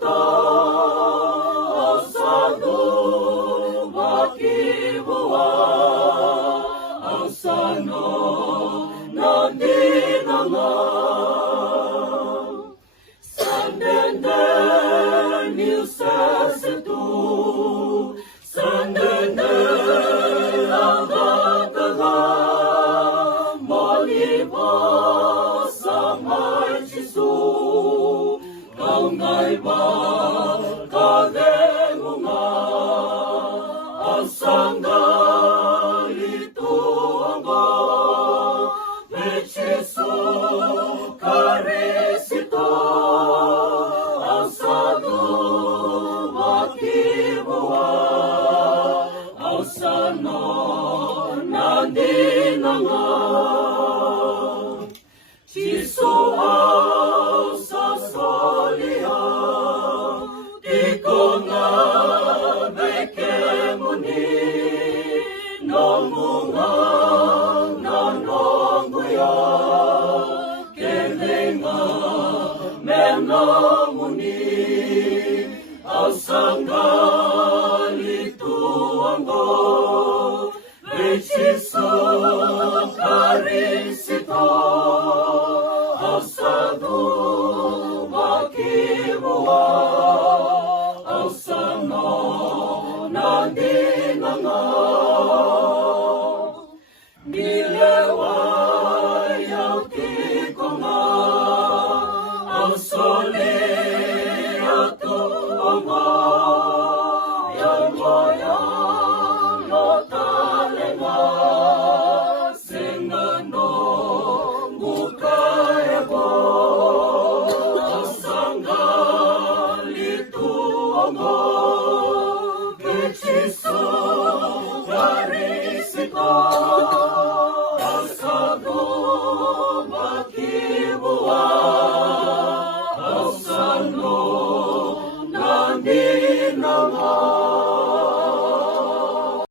Karisito, Asadu Makibua, Asano Nandinanga, Sandende Nilsesetu, Sandende Agataga, Molibo Samai Jisu, Kaungai ba kadengunga, Asanga ituango, Bechisu Karisito, Asadu Makibua, Asano Nandinanga, Jisu asa solia, Tikonga bekemuni, Nomunga nanonguya, Kelenga menamuni, Asanga lituango, Bechisu Karisito, Asadu Makibua, Asano Nandinanga, Nilewa Yautikonga, Asole Atuonga, Yamoya Lotalenga, Sengano Mukaebo, Asanga lituongo, Bechisu Karisito.